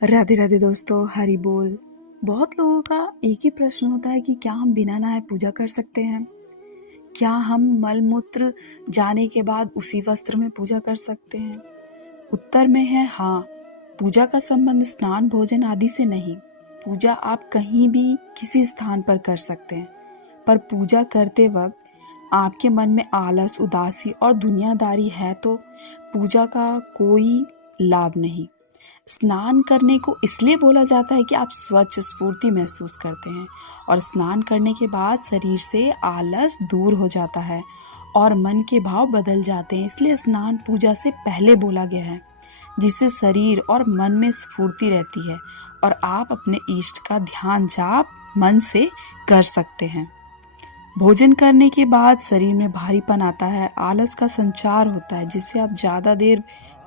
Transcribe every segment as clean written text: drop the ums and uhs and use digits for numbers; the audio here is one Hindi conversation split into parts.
राधे राधे दोस्तों, हरि बोल। बहुत लोगों का एक ही प्रश्न होता है कि क्या हम बिना नहाए पूजा कर सकते हैं? क्या हम मल मूत्र जाने के बाद उसी वस्त्र में पूजा कर सकते हैं? उत्तर में है हाँ। पूजा का संबंध स्नान, भोजन आदि से नहीं। पूजा आप कहीं भी किसी स्थान पर कर सकते हैं, पर पूजा करते वक्त आपके मन में आलस, उदासी और दुनियादारी है तो पूजा का कोई लाभ नहीं। स्नान करने को इसलिए बोला जाता है कि आप स्वच्छ स्फूर्ति महसूस करते हैं और स्नान करने के बाद शरीर से आलस दूर हो जाता है और मन के भाव बदल जाते हैं। इसलिए स्नान पूजा से पहले बोला गया है, जिससे शरीर और मन में स्फूर्ति रहती है और आप अपने इष्ट का ध्यान जाप मन से कर सकते हैं। भोजन करने के बाद शरीर में भारीपन आता है, आलस का संचार होता है, जिससे आप ज़्यादा देर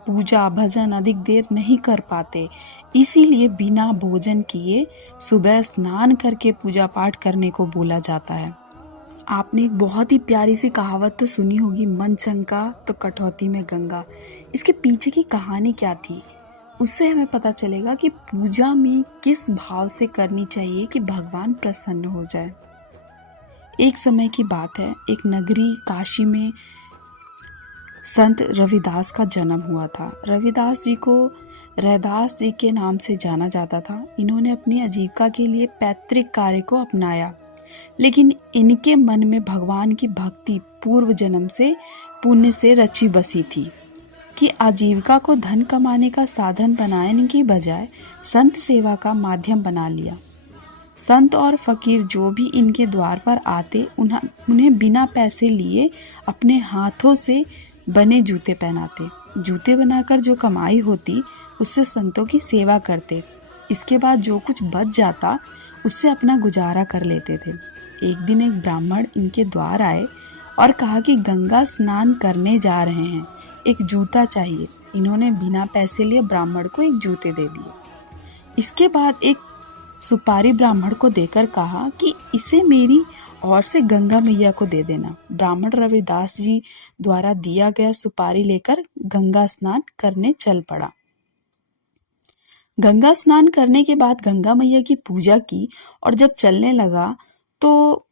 पूजा भजन अधिक देर नहीं कर पाते। इसीलिए बिना भोजन किए सुबह स्नान करके पूजा पाठ करने को बोला जाता है। आपने एक बहुत ही प्यारी सी कहावत तो सुनी होगी, मन चंगा तो कटौती में गंगा। इसके पीछे की कहानी क्या थी, उससे हमें पता चलेगा कि पूजा में किस भाव से करनी चाहिए कि भगवान प्रसन्न हो जाए। एक समय की बात है, एक नगरी काशी में संत रविदास का जन्म हुआ था। रविदास जी को रैदास जी के नाम से जाना जाता था। इन्होंने अपनी आजीविका के लिए पैतृक कार्य को अपनाया, लेकिन इनके मन में भगवान की भक्ति पूर्व जन्म से पुण्य से रची बसी थी कि आजीविका को धन कमाने का साधन बनाने की बजाय संत सेवा का माध्यम बना लिया। संत और फकीर जो भी इनके द्वार पर आते उन्हें बिना पैसे लिए अपने हाथों से बने जूते पहनाते। जूते बनाकर जो कमाई होती उससे संतों की सेवा करते। इसके बाद जो कुछ बच जाता उससे अपना गुजारा कर लेते थे। एक दिन एक ब्राह्मण इनके द्वार आए और कहा कि गंगा स्नान करने जा रहे हैं, एक जूता चाहिए। इन्होंने बिना पैसे लिए ब्राह्मण को एक जूते दे दिए। इसके बाद एक सुपारी ब्राह्मण को देकर कहा कि इसे मेरी और से गंगा मैया को दे देना। ब्राह्मण रविदास जी द्वारा दिया गया सुपारी लेकर गंगा स्नान करने चल पड़ा। गंगा स्नान करने के बाद गंगा मैया की पूजा की और जब चलने लगा तो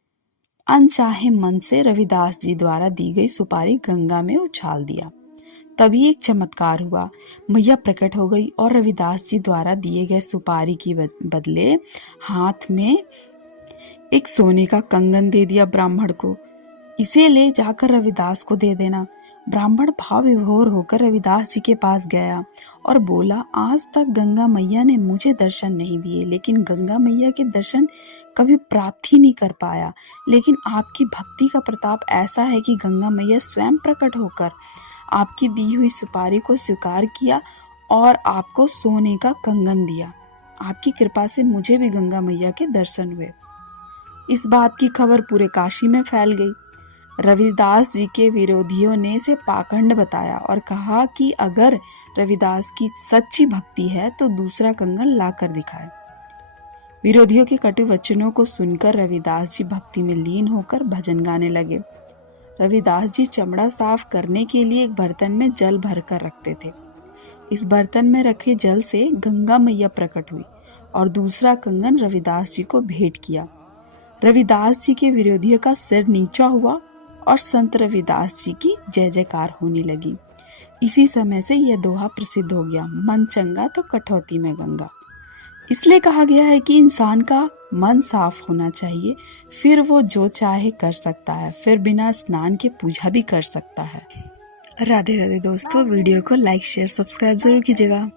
अनचाहे मन से रविदास जी द्वारा दी गई सुपारी गंगा में उछाल दिया। तभी एक चमत्कार हुआ, मैया प्रकट हो गई और रविदास जी द्वारा दिए गए सुपारी की बदले हाथ में एक सोने का कंगन दे दिया ब्राह्मण को। इसे ले जाकर रविदास को दे देना। ब्राह्मण भाव विभोर होकर रविदास जी के पास गया और बोला, आज तक गंगा मैया ने मुझे दर्शन नहीं दिए, लेकिन गंगा मैया के दर्शन कभी प्राप्त ही नहीं कर पाया। लेकिन आपकी भक्ति का प्रताप ऐसा है कि गंगा मैया स्वयं प्रकट होकर आपकी दी हुई सुपारी को स्वीकार किया और आपको सोने का कंगन दिया। आपकी कृपा से मुझे भी गंगा मैया के दर्शन हुए। इस बात की खबर पूरे काशी में फैल गई। रविदास जी के विरोधियों ने इसे पाखंड बताया और कहा कि अगर रविदास की सच्ची भक्ति है तो दूसरा कंगन लाकर दिखाए। विरोधियों के कटु वचनों को सुनकर रविदास जी भक्ति में लीन होकर भजन गाने लगे। रविदास जी चमड़ा साफ करने के लिए एक बर्तन में जल भरकर रखते थे। इस बर्तन में रखे जल से गंगा मैया प्रकट हुई और दूसरा कंगन रविदास जी को भेंट किया। रविदास जी के विरोधियों का सिर नीचा हुआ और संत रविदास जी की जय जयकार होने लगी। इसी समय से यह दोहा प्रसिद्ध हो गया, मन चंगा तो कटौती में गंगा। इसलिए कहा गया है कि इंसान का मन साफ होना चाहिए, फिर वो जो चाहे कर सकता है, फिर बिना स्नान के पूजा भी कर सकता है। राधे राधे दोस्तों, वीडियो को लाइक शेयर सब्सक्राइब जरूर कीजिएगा।